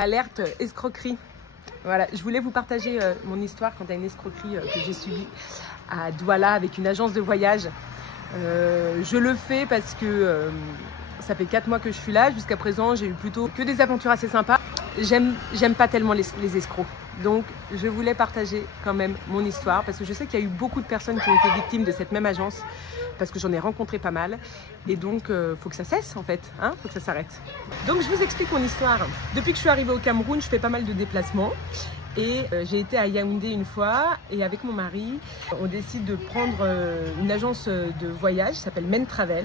Alerte escroquerie. Voilà, je voulais vous partager mon histoire quant à une escroquerie que j'ai subie à Douala avec une agence de voyage. Je le fais parce que ça fait 4 mois que je suis là. Jusqu'à présent, j'ai eu plutôt que des aventures assez sympas. J'aime pas tellement les escrocs. Donc, je voulais partager quand même mon histoire parce que je sais qu'il y a eu beaucoup de personnes qui ont été victimes de cette même agence parce que j'en ai rencontré pas mal. Et donc, faut que ça cesse en fait, hein, faut que ça s'arrête. Donc, je vous explique mon histoire. Depuis que je suis arrivée au Cameroun, je fais pas mal de déplacements. Et j'ai été à Yaoundé une fois et avec mon mari, on décide de prendre une agence de voyage qui s'appelle Men Travel.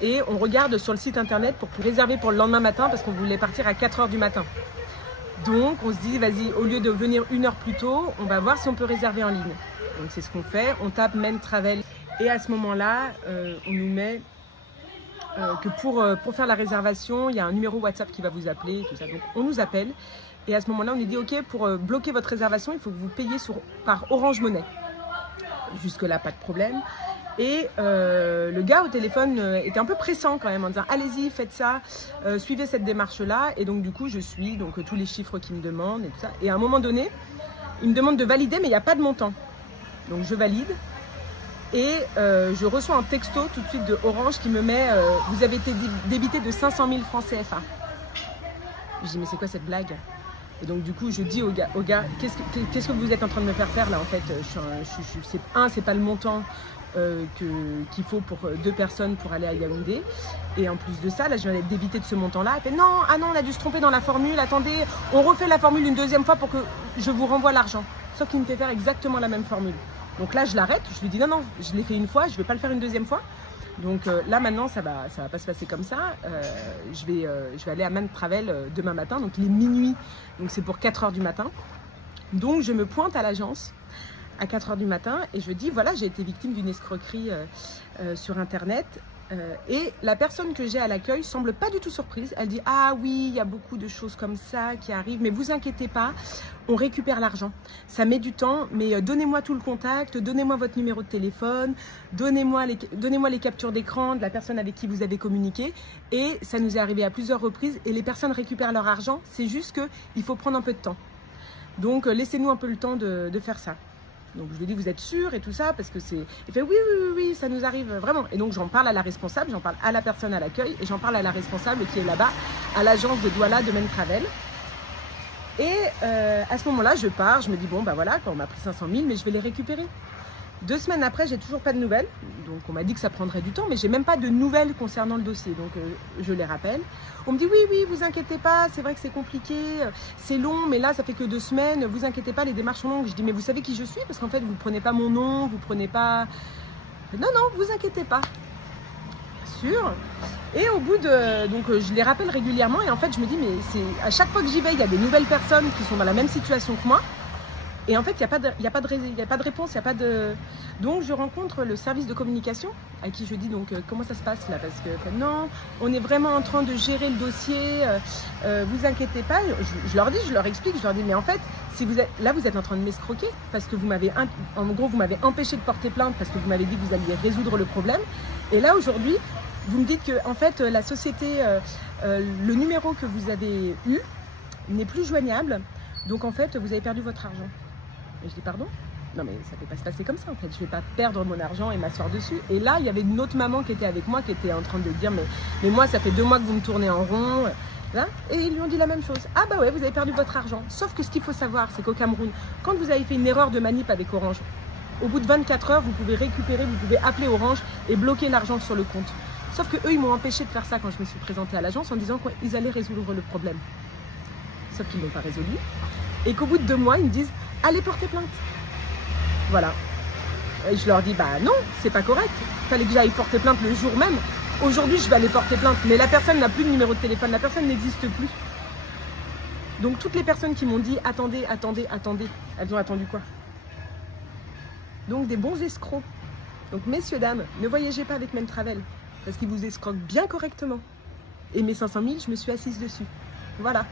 Et on regarde sur le site internet pour réserver pour le lendemain matin parce qu'on voulait partir à 4 h du matin. Donc on se dit, vas-y, au lieu de venir 1 heure plus tôt, on va voir si on peut réserver en ligne. Donc c'est ce qu'on fait, on tape Men Travel. Et à ce moment-là, on nous met que pour faire la réservation, il y a un numéro WhatsApp qui va vous appeler, tout ça. Donc on nous appelle. Et à ce moment-là, on nous dit, ok, pour bloquer votre réservation, il faut que vous payiez par Orange Money. Jusque-là, pas de problème. Et le gars au téléphone était un peu pressant quand même en disant allez-y, faites ça, suivez cette démarche-là. Et donc du coup, je suis tous les chiffres qu'il me demande et tout ça. Et à un moment donné, il me demande de valider, mais il n'y a pas de montant. Donc je valide et je reçois un texto tout de suite de Orange qui me met vous avez été débité de 500 000 francs CFA. Je dis mais c'est quoi cette blague? Et donc du coup, je dis au gars qu'est-ce que vous êtes en train de me faire là en fait? C'est pas le montant qu'il faut pour 2 personnes pour aller à Yaoundé. Et en plus de ça, là, je viens d'être débité de ce montant-là. Elle fait non, ah non, on a dû se tromper dans la formule. Attendez, on refait la formule une 2e fois pour que je vous renvoie l'argent. Sauf qu'il me fait faire exactement la même formule. Donc là, je l'arrête. Je lui dis non, non, je l'ai fait une fois, je ne vais pas le faire une 2e fois. Donc là maintenant ça va pas se passer comme ça. Je vais aller à Men Travel demain matin. Donc il est minuit. Donc c'est pour 4 h du matin. Donc je me pointe à l'agence à 4 h du matin et je dis voilà, j'ai été victime d'une escroquerie sur internet. Et la personne que j'ai à l'accueil semble pas du tout surprise. Elle dit ah oui, il y a beaucoup de choses comme ça qui arrivent, mais vous inquiétez pas, on récupère l'argent. Ça met du temps, mais donnez-moi tout le contact, donnez-moi votre numéro de téléphone, donnez-moi les captures d'écran de la personne avec qui vous avez communiqué. Et ça nous est arrivé à plusieurs reprises et les personnes récupèrent leur argent. C'est juste qu'il faut prendre un peu de temps. Donc laissez-nous un peu le temps de faire ça. Donc je lui dis vous êtes sûr et tout ça parce que c'est... Il fait oui, ça nous arrive vraiment. Et donc j'en parle à la responsable, j'en parle à la personne à l'accueil et j'en parle à la responsable qui est là-bas à l'agence de Douala de Men Travel. Et à ce moment-là, je pars, je me dis bon bah voilà, on m'a pris 500 000 mais je vais les récupérer. 2 semaines après, j'ai toujours pas de nouvelles. Donc on m'a dit que ça prendrait du temps, mais j'ai même pas de nouvelles concernant le dossier. Donc je les rappelle. On me dit oui, vous inquiétez pas, c'est vrai que c'est compliqué, c'est long, mais là ça fait que 2 semaines, vous inquiétez pas, les démarches sont longues. Je dis mais vous savez qui je suis? Parce qu'en fait vous prenez pas mon nom, vous prenez pas... Non, vous inquiétez pas. Bien sûr. Et au bout de... Donc je les rappelle régulièrement et en fait je me dis mais c'est à chaque fois que j'y vais, il y a des nouvelles personnes qui sont dans la même situation que moi. Et en fait, il n'y a pas de réponse, il n'y a pas de... Donc, je rencontre le service de communication à qui je dis donc comment ça se passe là parce que non, on est vraiment en train de gérer le dossier, vous inquiétez pas. Je leur dis, je leur explique, je leur dis mais en fait, si vous êtes là, vous êtes en train de m'escroquer parce que vous m'avez empêché de porter plainte parce que vous m'avez dit que vous alliez résoudre le problème. Et là, aujourd'hui, vous me dites que en fait, la société, le numéro que vous avez eu n'est plus joignable. Donc en fait, vous avez perdu votre argent. Et je dis pardon? Non mais ça ne peut pas se passer comme ça en fait, je ne vais pas perdre mon argent et m'asseoir dessus. Et là, il y avait une autre maman qui était avec moi, qui était en train de dire mais moi ça fait 2 mois que vous me tournez en rond. Là, et ils lui ont dit la même chose. Ah bah ouais, vous avez perdu votre argent. Sauf que ce qu'il faut savoir, c'est qu'au Cameroun, quand vous avez fait une erreur de manip avec Orange, au bout de 24 heures, vous pouvez récupérer, vous pouvez appeler Orange et bloquer l'argent sur le compte. Sauf que eux, ils m'ont empêché de faire ça quand je me suis présentée à l'agence en disant qu'ils allaient résoudre le problème. Sauf qu'ils ne l'ont pas résolu. Et qu'au bout de 2 mois, ils me disent allez porter plainte. Voilà. Et je leur dis bah non, c'est pas correct. Il fallait que j'aille porter plainte le jour même. Aujourd'hui, je vais aller porter plainte, mais la personne n'a plus de numéro de téléphone, la personne n'existe plus. Donc toutes les personnes qui m'ont dit attendez, elles ont attendu quoi? Donc des bons escrocs. Donc messieurs, dames, ne voyagez pas avec Men Travel parce qu'ils vous escroquent bien correctement. Et mes 500 000, je me suis assise dessus. Voilà.